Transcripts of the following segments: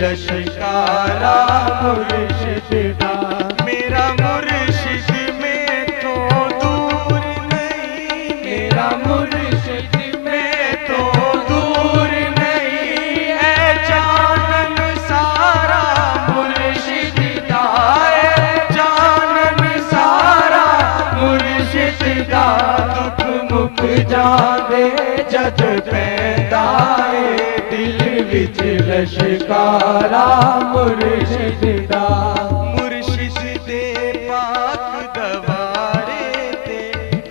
लश्कारा मुर्शिदा, मेरा मुर्शिद में तो दूर नहीं, मेरा मुर्शिद में तो दूर नहीं, है जानन सारा मुर्शिदा, है जानन सारा मुर्शिदा, दुख मुक जावे जद पैदा दिल विच लश्कारा मुर्शिदा, मुर्शिद दे पाक दवारे ते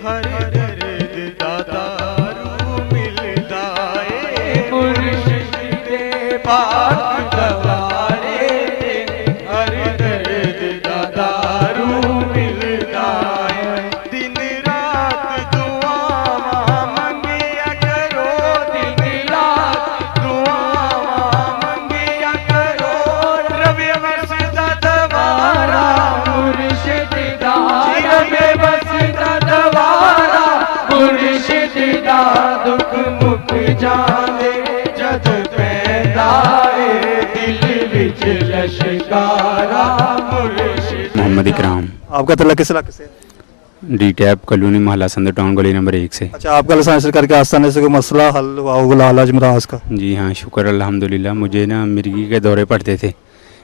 हर दर्द दा दारू मिलदा है, मुर्शिद दे पाक दवारे ते हर दर्द दा दारू मिलदा है, दिन रात दुआवां मंगिया करो, दिन रात दुआवां मंगिया करो, रबे वसदा दवारा मुर्शिदा, रबे वसदा दवारा मुर्शिदा, दुख मुक जावे जद पैदा दिल विच लश्कारा मुर्शिदा। मोहम्मद इकराम। आपका तल्ला किस इलाके से है? डी टैप कॉलोनी मोहल्ला संदर टाउन गली नंबर 1 से। अच्छा, आपका लसानी सरकार के आस्थाने से कोई मसला हल हुआ होगा इलाज मराज का? जी हाँ, शुक्र अल्हम्दुलिल्लाह। मुझे ना मिर्गी के दौरे पड़ते थे,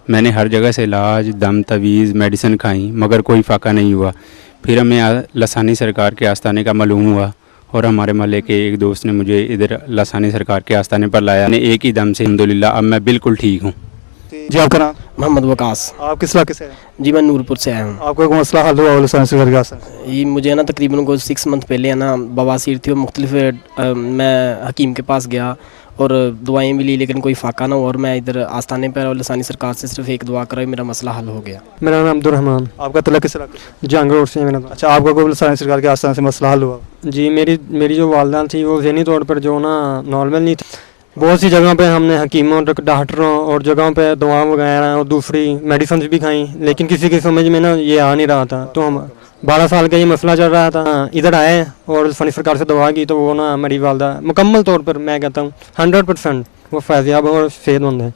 मैंने हर जगह से इलाज, दम, तवीज़, मेडिसिन खाई, मगर कोई फ़ाका नहीं हुआ। फिर हमें लसानी सरकार के आस्थाने का मालूम हुआ और हमारे मोहल्ले के एक दोस्त ने मुझे इधर लसानी सरकार के आस्थाने पर लाया। मैंने एक ही दम से अल्हम्दुलिल्लाह अब मैं बिल्कुल ठीक हूँ। जी, आपका नाम? मोहम्मद वकास। आप किस इलाके से हैं? जी मैं नूरपुर से आया हूँ। आपका कोई मसला हल हुआ होगा लसानी सरकार के आस्थाने? ये मुझे ना तकरीबन कोई 6 मंथ पहले है ना बवासीर थी और मुख्तलिफ मैं हकीम के पास गया और दवाएं भी ली, लेकिन कोई फ़ाका ना हुआ और मैं इधर आस्थाने पर और लसानी सरकार से सिर्फ एक दुआ कराई, मेरा मसला हल हो गया। मेरा नाम अब्दुलरहमान। आपका तल्ला किस इलाके से? जंग रोड से है मेरा। अच्छा, आपका कोई लसानी सरकार के आस्थाने से मसला हल हुआ? जी मेरी जो वालदा थी वो ज़हनी तौर पर जो ना नॉर्मल नहीं थी। बहुत सी जगहों पे हमने हकीमों, डॉक्टरों और जगहों पे दवा वगैरह और दूसरी मेडिसिन भी खाई, लेकिन किसी की समझ में ना ये आ नहीं रहा था। तो हम 12 साल का ये मसला चल रहा था, इधर आए और लसानी सरकार से दवा की तो वो ना मेरी वालदा मुकम्मल तौर पर मैं कहता हूँ 100% वो फैज़याब और सेहतमंद है।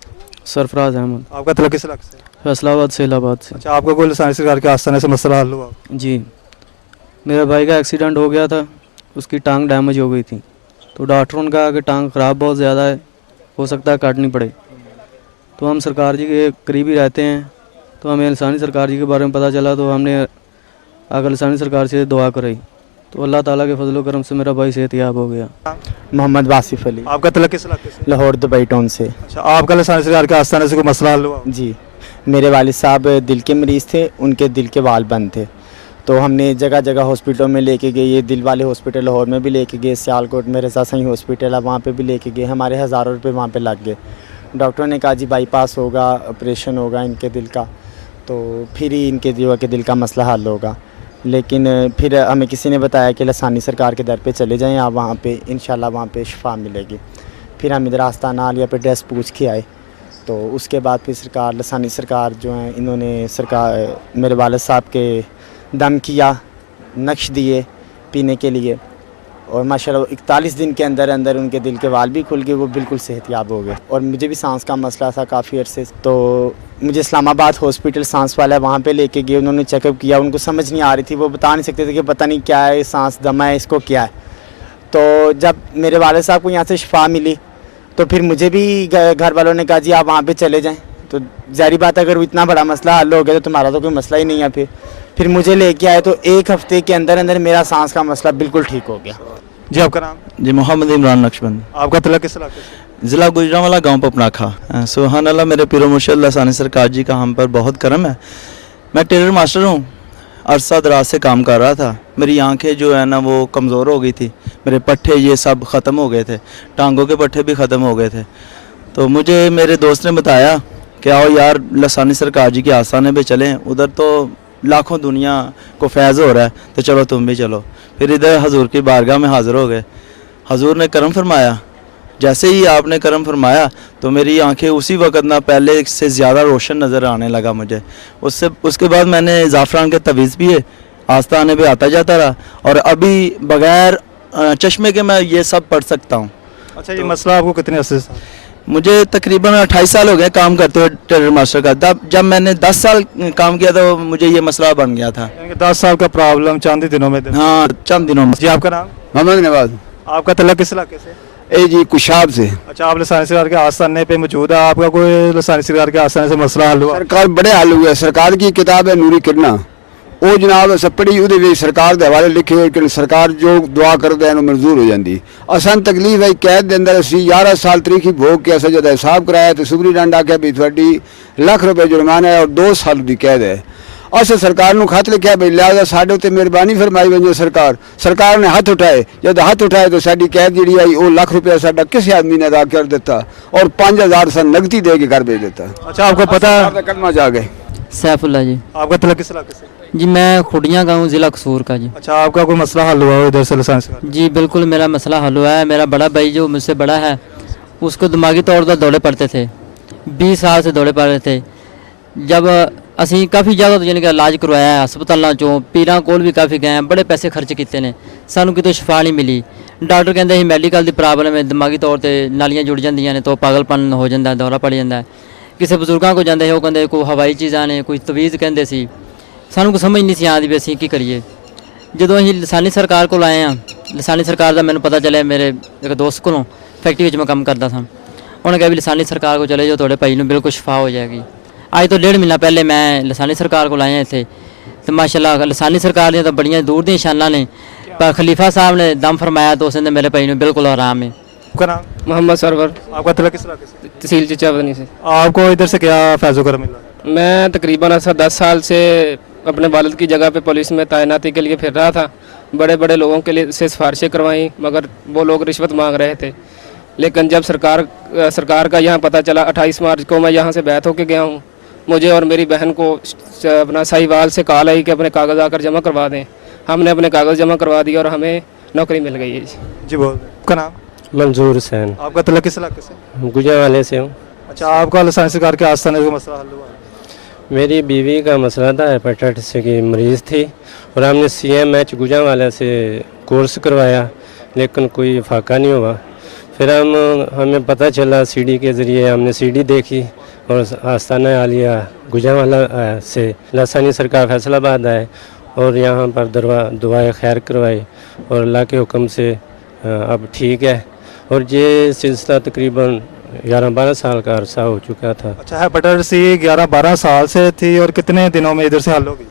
सरफराज अहमद। आपका तल्ला किस इलाके से? फैसलाबाद से इलाहाबाद से। अच्छा, आपका कोई लसानी सरकार के आस्थाने से मसला हल हुआ? जी मेरे भाई का एक्सीडेंट हो गया था, उसकी टांग डैमेज हो गई थी, तो डॉक्टरों ने कहा कि टांग ख़राब बहुत ज़्यादा है, हो सकता है काटनी पड़े। तो हम सरकार जी के करीबी रहते हैं, तो हमें लसानी सरकार जी के बारे में पता चला, तो हमने आकर लसानी सरकार से दुआ कराई, तो अल्लाह ताला के फजल करम से मेरा भाई सेहतयाब हो गया। मोहम्मद वासिफ अली। आपका तल्ला किस इलाके से? लाहौर दुबई टाउन से। अच्छा, आपका लसानी सरकार के आस्थाने से कोई मसला हल हुआ? जी मेरे वालिद साहब दिल के मरीज़ थे, उनके दिल के वाल बंद थे, तो हमने जगह जगह हॉस्पिटलों में लेके गए, ये दिल वाले हॉस्पिटल लाहौर में भी लेके गए, सियालकोट में रज़ा सही हॉस्पिटल है वहाँ पे भी लेके गए, हमारे हज़ारों रुपए वहाँ पे लग गए। डॉक्टरों ने कहा जी बाईपास होगा, ऑपरेशन होगा इनके दिल का, तो फिर ही इनके जो के दिल का मसला हल होगा। लेकिन फिर हमें किसी ने बताया कि लसानी सरकार के दर पे चले जाएं आप, वहाँ पे इंशाल्लाह वहाँ पे शिफा मिलेगी। फिर हम इधर आस्ताना आलिया पे ड्रेस पूछ के आए, तो उसके बाद फिर सरकार लसानी सरकार जो है इन्होंने सरकार मेरे वालिद साहब के दम किया, नक्श दिए पीने के लिए, और माशाल्लाह 41 दिन के अंदर अंदर उनके दिल के वाल भी खुल गए, वो बिल्कुल सेहतयाब हो गए। और मुझे भी सांस का मसला था काफ़ी अरसे, तो मुझे इस्लामाबाद हॉस्पिटल सांस वाला है वहाँ पे लेके गए, उन्होंने चेकअप किया, उनको समझ नहीं आ रही थी, वो बता नहीं सकते थे कि पता नहीं क्या है, सांस दमा है, इसको क्या है। तो जब मेरे वालिद साहब को यहाँ से शिफा मिली, तो फिर मुझे भी घर वालों ने कहा जी आप वहाँ पर चले जाएँ। तो ज़ाहिर बात अगर वो इतना बड़ा मसला हल हो गया तो तुम्हारा तो कोई मसला ही नहीं है। फिर मुझे लेके आए, तो 1 हफ्ते के अंदर अंदर मेरा सांस का मसला बिल्कुल ठीक हो गया। जी, आपका नाम? जी मोहम्मद इमरान नक्शबंद। आपका तल्ला किस इलाके से? ज़िला गुजरांवाला गांव पपनाखा। सुभान अल्लाह, मेरे पीरो मुर्शिद लसानी सरकार जी का हम पर बहुत करम है। मैं टेलर मास्टर हूँ, अरसा दराज से काम कर रहा था, मेरी आंखें जो है ना वो कमज़ोर हो गई थी, मेरे पट्टे ये सब ख़त्म हो गए थे, टांगों के पट्टे भी ख़त्म हो गए थे। तो मुझे मेरे दोस्त ने बताया कि आओ यार लसानी सरकार जी के आस्थाने पे चलें, उधर तो लाखों दुनिया को फैज़ हो रहा है, तो चलो तुम भी चलो। फिर इधर हजूर की बारगाह में हाज़िर हो गए, हजूर ने करम फरमाया, जैसे ही आपने करम फरमाया तो मेरी आंखें उसी वक्त ना पहले से ज़्यादा रोशन नज़र आने लगा मुझे। उसके बाद मैंने ज़ाफ़रान के तवीज़ पिए, आस्थाने पे आता जाता रहा, और अभी बग़ैर चश्मे के मैं ये सब पढ़ सकता हूँ। अच्छा, ये मसला आपको कितने अरसे से? मुझे तकरीबन 28 साल हो गए काम करते हुए टेलर मास्टर का। तब जब मैंने 10 साल काम किया तो मुझे ये मसला बन गया था। यानी कि 10 साल का प्रॉब्लम चंद ही दिनों में हाँ, चंद दिनों में। जी आपका नाम? मोहम्मद नवाज। आपका तल्लुक किस इलाके से? ए जी कुशाब से। अच्छा, आप लसानी सरकार के आस्थाने पे मौजूद है। आपका कोई लसानी सरकार के आस्थाने से मसला हल हुआ? सरकार बड़े हल हुए। सरकार की किताब है नूरी किरना, वो जनाब अस पढ़ी, ਉਹਦੇ ਵਿੱਚ सरकार ਦੇ हवाले लिखे हुए कि सरकार जो दुआ करदे हैं मंजूर हो जाती। असन तकलीफ है कैद के अंदर असी 11 साल तरीकी भोग के अस जब हिसाब कराया तो सुपरीडेंट आख्या भी थोड़ी लाख रुपए जुर्माना है और 2 साल की कैद है। अस सरकार ਨੂੰ खत लिखा भी लिहाजा साढ़े उत्ते मेहरबानी फरमाई वजो सरकार ने हाथ उठाए। जब हाथ उठाए तो साड़ी कैद जी आई वो लाख रुपया साडा किसी आदमी ने अदा कर दिता और 5000 सन नगदी दे के घर भेज देता। अच्छा, आपको पता है? कदमा जा गए। सैफुल्ला जी। आपका तल्लुक किस इलाके से? जी मैं खुडियाँ गाँव ज़िला कसूर का जी। अच्छा, आपका कोई मसला हल हुआ हो इधर से लसानी सरकार? जी बिल्कुल मेरा मसला हल हुआ है। मेरा बड़ा भाई जो मुझसे बड़ा है उसको दिमागी तौर पर दौरे पड़ते थे, 20 साल से दौरे पड़ रहे थे। जब असी काफ़ी जगह तो यानी कि इलाज करवाया है, हस्पतालों चों पीरां कोल भी काफ़ी गए हैं, बड़े पैसे खर्च किए ने, सानू कितों शफा नहीं मिली। डॉक्टर कहते हैं मैडिकल की प्रॉब्लम है, दिमागी तौर पर नालियाँ जुड़ जांदियां ने तो पागलपन हो जाता है, दौरा पड़ जाता है। किसी बजुर्गों को जाते वो कहते कोई हवाई चीज़ां ने, कोई तवीज़ कहते सी, सानू कोई समझ नहीं सी आती भी असीं की करिए। ਜਦੋਂ ਅਸੀਂ ਲਸਾਨੀ ਸਰਕਾਰ ਕੋਲ ਆਏ ਹਾਂ, ਲਸਾਨੀ ਸਰਕਾਰ ਦਾ ਮੈਨੂੰ ਪਤਾ ਚੱਲਿਆ ਮੇਰੇ ਇੱਕ ਦੋਸਤ ਕੋਲੋਂ, ਫੈਕਟਰੀ ਵਿੱਚ ਮੈਂ ਕੰਮ ਕਰਦਾ ਸਾਂ। ਉਹਨੇ ਕਿਹਾ ਵੀ ਲਸਾਨੀ ਸਰਕਾਰ ਕੋਲ ਚਲੇ ਜਾਓ, ਤੁਹਾਡੇ ਭਾਈ ਨੂੰ ਬਿਲਕੁਲ ਸ਼ਫਾ ਹੋ ਜਾਏਗੀ। ਅੱਜ ਤੋਂ 1.5 ਮਹੀਨਾ ਪਹਿਲੇ ਮੈਂ ਲਸਾਨੀ ਸਰਕਾਰ ਕੋਲ ਆਇਆ ਇੱਥੇ ਤੇ ਮਾਸ਼ਾਅੱਲਾ ਲਸਾਨੀ ਸਰਕਾਰ ਦੀਆਂ ਤਾਂ ਬੜੀਆਂ ਦੂਰ ਦੀਆਂ ਸ਼ਾਨਾਂ ਨੇ, ਪਰ ਖਲੀਫਾ ਸਾਹਿਬ ਨੇ ਦਮ ਫਰਮਾਇਆ तो उसने मेरे भाई ਨੂੰ बिल्कुल आराम है। आपका नाम? मोहम्मद सरवर, आपका तल्लुक किस इलाके से? तहसील चिचावनी से। आपको इधर से क्या फैज़ो करम मिला? मैं तकरीबन ऐसा 10 साल से अपने वालिद की जगह पे पुलिस में तैनाती के लिए फिर रहा था। बड़े बड़े लोगों के लिए से सिफारिशें करवाई मगर वो लोग रिश्वत मांग रहे थे। लेकिन जब सरकार का यहाँ पता चला, 28 मार्च को मैं यहाँ से बैत होके गया हूँ। मुझे और मेरी बहन को अपना साहिवाल से कॉल आई कि अपने कागज़ आकर जमा करवा दें। हमने अपने कागज़ जमा करवा दिए और हमें नौकरी मिल गई है। जी बोल। आपका नाम? मंजूर हुसैन। आपका तल्लुक किस इलाके से? गुजरांवाले से हूँ। अच्छा, आपका लसानी सरकार के आस्थाने से मसला हल हुआ? मेरी बीवी का मसला था, हेपेटाइटिस की मरीज़ थी और हमने CMH गुजरांवाले से कोर्स करवाया लेकिन कोई फाका नहीं हुआ। फिर हमें पता चला CD के ज़रिए, हमने CD देखी और आस्थाना आलिया गुजरांवाला से लसानी सरकार फैसलाबाद आए और यहाँ पर दुआए खैर करवाई और अल्लाह के हुक्म से अब ठीक है। और ये सिलसिला तकरीबन 11-12 साल का अरसा हो चुका था। अच्छा, हेपेटाइटिस सी 11-12 साल से थी और कितने दिनों में इधर से हल होगी?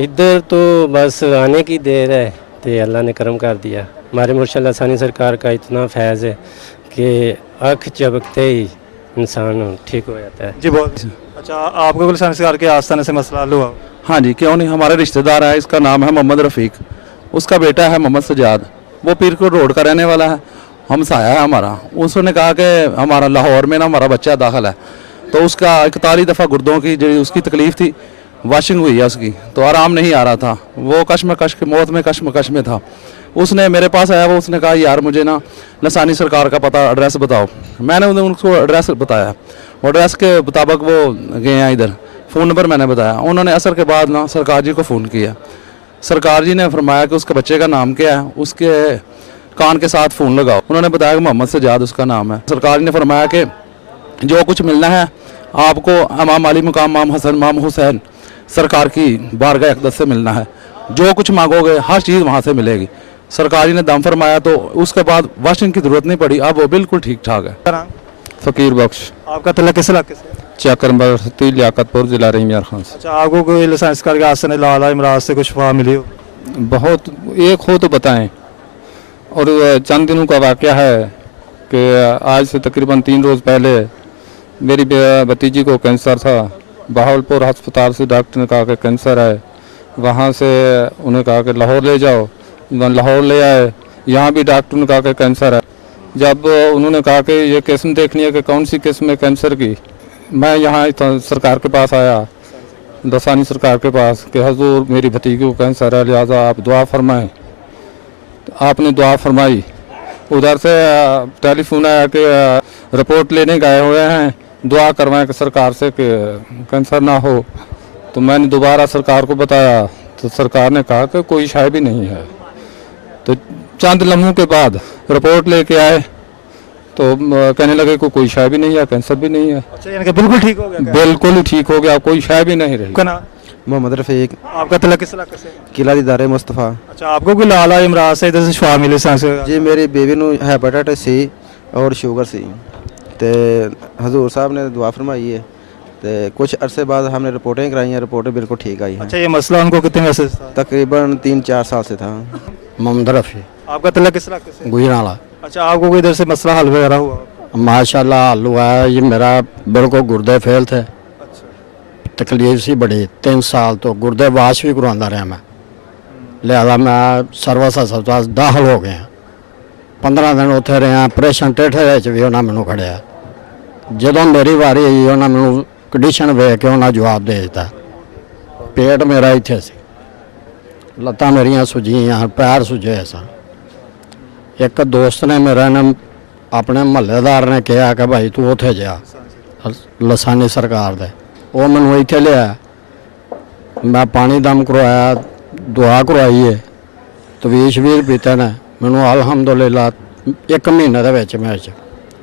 इधर तो बस आने की देर है तो अल्लाह ने करम कर दिया। हमारे मुर्शद लसानी सरकार का इतना फैज़ है कि आँख झपकते ही इंसान ठीक हो जाता है। जी बोल। अच्छा, आपको लसानी सरकार के आस्थाने से मसला हल हुआ? हाँ जी, क्यों नहीं। हमारे रिश्तेदार है, इसका नाम है मोहम्मद रफ़ीक, उसका बेटा है मोहम्मद सजाद, वो पीरकोट रोड का रहने वाला है, हमसाया है हमारा। उसने कहा कि हमारा लाहौर में ना हमारा बच्चा दाखिल है, तो उसका 41 दफ़ा गुर्दों की जो उसकी तकलीफ़ थी, वाशिंग हुई है उसकी, तो आराम नहीं आ रहा था, वो कश्मकश के मौत में कश्मकश में था। उसने मेरे पास आया, वो उसने कहा यार मुझे ना लसानी सरकार का पता एड्रेस बताओ। मैंने उनको एड्रेस बताया, एड्रेस के मुताबिक वो गए हैं इधर। फ़ोन नंबर मैंने बताया, उन्होंने असर के बाद ना सरकार जी को फ़ोन किया। सरकार जी ने फरमाया कि उसके बच्चे का नाम क्या है, उसके कान के साथ फ़ोन लगाओ। उन्होंने बताया कि मोहम्मद सजाद उसका नाम है। सरकार जी ने फरमाया कि जो कुछ मिलना है आपको इमाम अली मुकाम इमाम हसन इमाम हुसैन सरकार की बारगाह अक़दस से मिलना है, जो कुछ मांगोगे हर चीज़ वहाँ से मिलेगी। सरकार जी ने दम फरमाया तो उसके बाद वाशिंग की ज़रूरत नहीं पड़ी, अब वो बिल्कुल ठीक ठाक है। फ़कीर बख्श। आपका तल्लुक किस इलाके से? चकरबस्ती लियाकतपुर जिला रहीमियार खान से। अच्छा, आपको कोई लसानी सरकार के आस्थाने लाला इमराज से कुछ शफा मिली हो? बहुत एक हो तो बताएं। और चंद दिनों का वाक़या है कि आज से तकरीबन 3 रोज़ पहले मेरी भतीजी को कैंसर था। बहावलपुर अस्पताल से डॉक्टर ने कहा कि कैंसर है, वहाँ से उन्हें कहा कि लाहौर ले जाओ, लाहौर ले आए, यहाँ भी डॉक्टर ने कहा कि कैंसर है। जब उन्होंने कहा कि ये किस्म देखनी है कि कौन सी किस्म है कैंसर की, मैं यहाँ सरकार के पास आया, लसानी सरकार के पास, कि हजूर मेरी भतीजी को कैंसर है, लिहाजा आप दुआ फरमाएं। आपने दुआ फरमाई। उधर से टेलीफोन आया कि रिपोर्ट लेने गए हुए हैं, दुआ करवाएं कि सरकार से कि कैंसर ना हो। तो मैंने दोबारा सरकार को बताया तो सरकार ने कहा कि कोई शायद भी नहीं है। तो चंद लम्हों के बाद रिपोर्ट लेके आए तो कहने लगे को कोई शय भी नहीं है, कैंसर भी नहीं है। अच्छा यानी कि बिल्कुल ठीक हो गया क्या? बिल्कुल ही ठीक हो गया, कोई शय भी नहीं रही। आपका नाम? मोहम्मद रफ़ीक, आपका तला किस इलाके से? किला दीदारे मुस्तफ़ा। अच्छा आपको कोई लाला इमराज से इधर से शिफा मिले सांस? जी मेरी बेबी ਨੂੰ ਹੈਪੇਟਾਈਟਸ ਸੀ और शुगर सी, तो हजूर साहब ने दुआ फरमाई है, तो कुछ अरसे बाद हमने रिपोर्टें कराई हैं, रिपोर्टें बिल्कुल ठीक आई हैं। अच्छा ये मसला उनको कितने वैसे था? तकरीबन 3-4 साल से था। मोहम्मद रफ़ी, आपका तला किस इलाके से? गुजरावाला। अच्छा आपको कोई इधर से मसला हल वगैरह हुआ? माशाल्लाह हल हुआ है। ये मेरा बिल्कुल गुर्दे फेल थे, तकलीफ सी बड़ी। 3 साल तो गुर्दे वाश भी करवाता रहा मैं, लिहाजा मैं सर्विस हस्पताल दाखिल हो गया। 15 दिन उत्थे रहा, ऑपरेशन टेठे च भी उन्हें मैनू खड़िया। ਜਦੋਂ ਮੇਰੀ ਵਾਰੀ ਆਈ ਉਹਨਾਂ ਮੈਨੂੰ ਕੰਡੀਸ਼ਨ ਵੇਖ ਕੇ ਉਹਨਾਂ ਜਵਾਬ ਦੇ ਦਿੱਤਾ। ਪੇਟ ਮੇਰਾ ਇੱਥੇ ਸੀ, ਲੱਤਾਂ ਮੇਰੀਆਂ ਸੁੱਜੀਆਂ, ਪੈਰ ਸੁੱਜੇ ਸਨ। ਇੱਕ ਦੋਸਤ ਨੇ ਮੇਰਾ ਨੇ ਆਪਣੇ ਮਹੱਲੇਦਾਰ ਨੇ ਕਿਹਾ ਕਿ ਭਾਈ ਤੂੰ ਉੱਥੇ ਜਾ ਲਸਾਨੀ ਸਰਕਾਰ ਦੇ। ਉਹ ਮੈਨੂੰ ਇੱਥੇ ਲਿਆ, ਮੈਂ ਪਾਣੀ ਦਮ ਕਰਵਾਇਆ, ਦੁਆ ਕਰਵਾਈ ਹੈ, ਤਵੀਸ਼ ਵੀ ਪੀਤੇ ਨੇ ਮੈਨੂੰ। ਅਲਹਮਦੁਲਿਲਾ 1 ਮਹੀਨੇ ਦੇ ਵਿੱਚ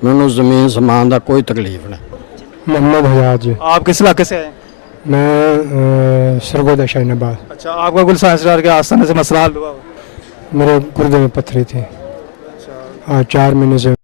ਮੈਨੂੰ ਜ਼ਮੀਨ ਸਮਾਨ ਦਾ ਕੋਈ ਤਕਲੀਫ नहीं। मोहम्मद हयात जी। आप किस इलाके से आए? मैं सरगोदा शाहीनाबाद। अच्छा आपका गुलसान सरकार के आस्थाने से मसला हल हुआ? मेरे गुर्दे में पत्थरी थी। हाँ 4 महीने से